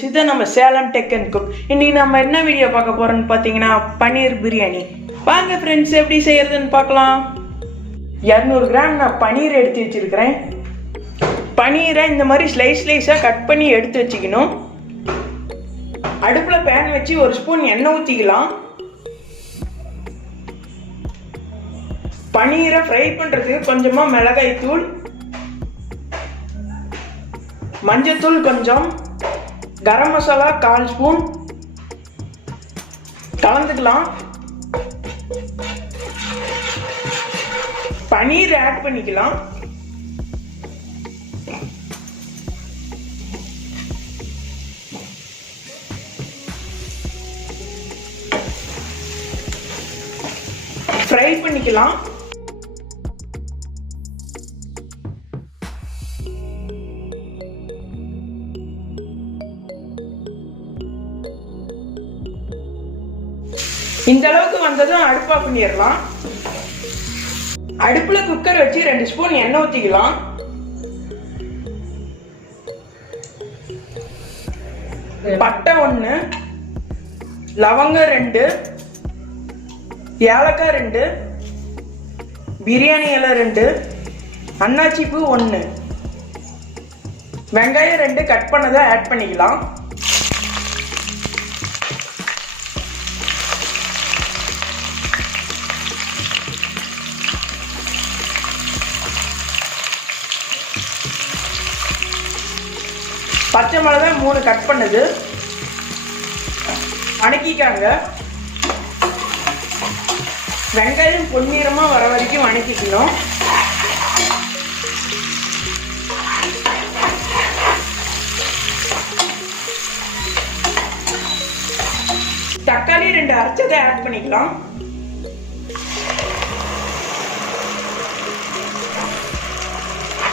friends, இது நம்ம Salem Tech Cook. இன்னைக்கு நம்ம என்ன வீடியோ பார்க்க போறோம்னு பாத்தீங்கன்னா பனீர் பிரியாணி. வாங்க फ्रेंड्स எப்படி செய்யறதுன்னு பார்க்கலாம். 200 கிராம் நான் பனீர் எடுத்து வச்சிருக்கேன். பனீரை இந்த மாதிரி ஸ்லைஸா கட் பண்ணி எடுத்து வச்சுக்கணும். அடுப்புல pan வச்சு ஒரு ஸ்பூன் எண்ணெய் ஊத்திக்கலாம். பனீரை ஃப்ரை பண்றதுக்கு கொஞ்சமா மிளகாய் தூள், மஞ்சத்தூள் கொஞ்சம், கரம் மசாலா 1/4 ஸ்பூன் கலந்துக்கலாம். பனீர் ஆட் பண்ணிக்கலாம். ஃப்ரை பண்ணிக்கலாம். இந்த அளவுக்கு வந்ததும் அடுப்பு ஆஃப் பண்ணிடலாம். அடுப்புல குக்கர் வச்சு 2 ஸ்பூன் எண்ணெய் ஊத்திக்கலாம். பட்டை 1, லவங்கம் 2, ஏலக்காய் 2, பிரியாணி இலை 2, அன்னாச்சி பூ 1, வெங்காயம் 2 கட் பண்ணதை ஆட் பண்ணிக்கலாம். பச்சை மிளகாய் 3 கட் பண்ணது வணக்கிக்காங்க. வெங்காயம் பொன்னிறமா வர வரைக்கும் வணக்கிக்கணும். தக்காளி 2 அரைச்சதை ஆட் பண்ணிக்கலாம்.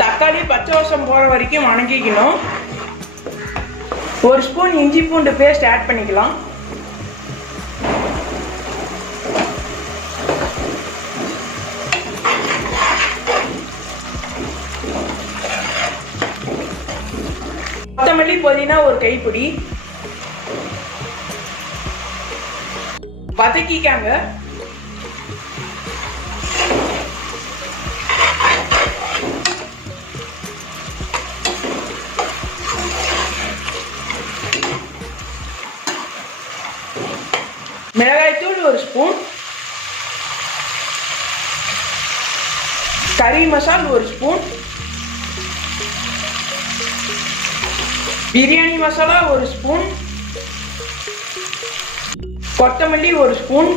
தக்காளி பச்சை வாசம் போற வரைக்கும் வணக்கிக்கணும். 1 ஸ்பூன் இஞ்சி பூண்டு பேஸ்ட் ஆட் பண்ணிக்கலாம். கொத்தமல்லி புதினா 1 கைப்பிடி வதக்கிக்காங்க. மிளகாய்த்தூள் 1 ஸ்பூன், கறி மசால் 1 ஸ்பூன், பிரியாணி மசாலா 1 ஸ்பூன், கொத்தமல்லி 1 ஸ்பூன்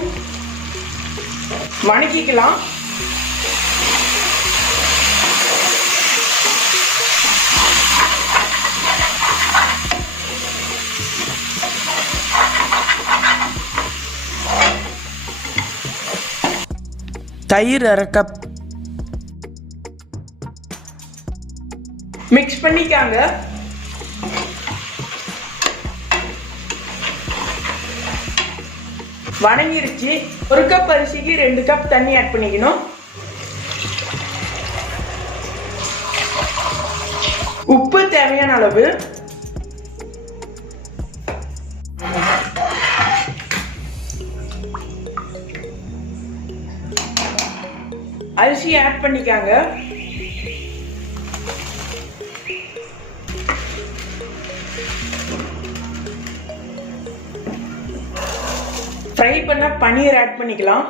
வணக்கிக்கலாம். தயிர் 1/2 கப் மிக்ஸ் பண்ணிக்காங்க. வணங்கிருச்சு. 1 கப் அரிசிக்கு 2 கப் தண்ணி ஆட் பண்ணிக்கணும். உப்பு தேவையான அளவு, அரிசி ஆட் பண்ணிக்காங்க. ஃப்ரை பண்ண பனீர் ஆட் பண்ணிக்கலாம்.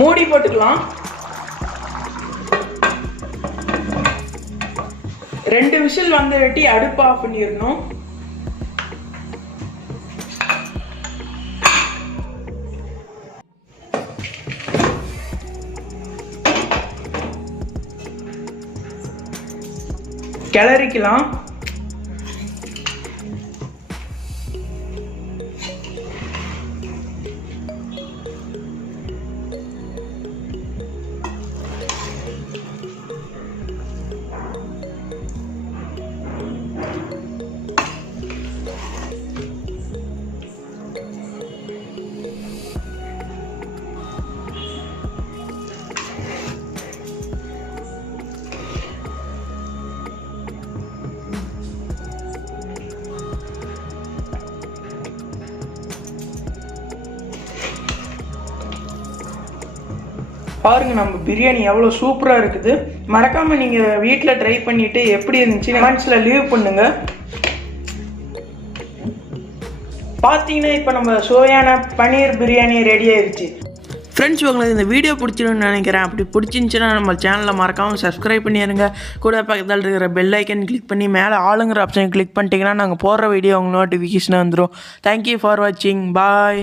மூடி போட்டுக்கலாம். 2 விசில் வந்து வெட்டி அடுப்பு ஆஃப் பண்ணிடணும். கிளறிக்கலாம். பாருங்க நம்ம பிரியாணி எவ்வளோ சூப்பராக இருக்குது. மறக்காமல் நீங்கள் வீட்டில் ட்ரை பண்ணிவிட்டு எப்படி இருந்துச்சு கமெண்ட்ஸில் லீவ் பண்ணுங்க. பார்த்தீங்கன்னா இப்போ நம்ம சுவையான பன்னீர் பிரியாணி ரெடி ஆயிடுச்சு. ஃப்ரெண்ட்ஸ், உங்களுக்கு இந்த வீடியோ பிடிச்சிருன்னு நினைக்கிறேன். அப்படி பிடிச்சிருந்துச்சுன்னா நம்ம சேனலில் மறக்காமல் சப்ஸ்கிரைப் பண்ணிடுங்க. கூட பக்கத்தில் இருக்கிற பெல் ஐக்கன் கிளிக் பண்ணி மேலே ஆளுங்கிற ஆப்ஷன் கிளிக் பண்ணிட்டீங்கன்னா நாங்கள் போடுற வீடியோ உங்களுக்கு நோட்டிஃபிகேஷனாக வந்துடும். தேங்க்யூ ஃபார் வாட்சிங். பாய்.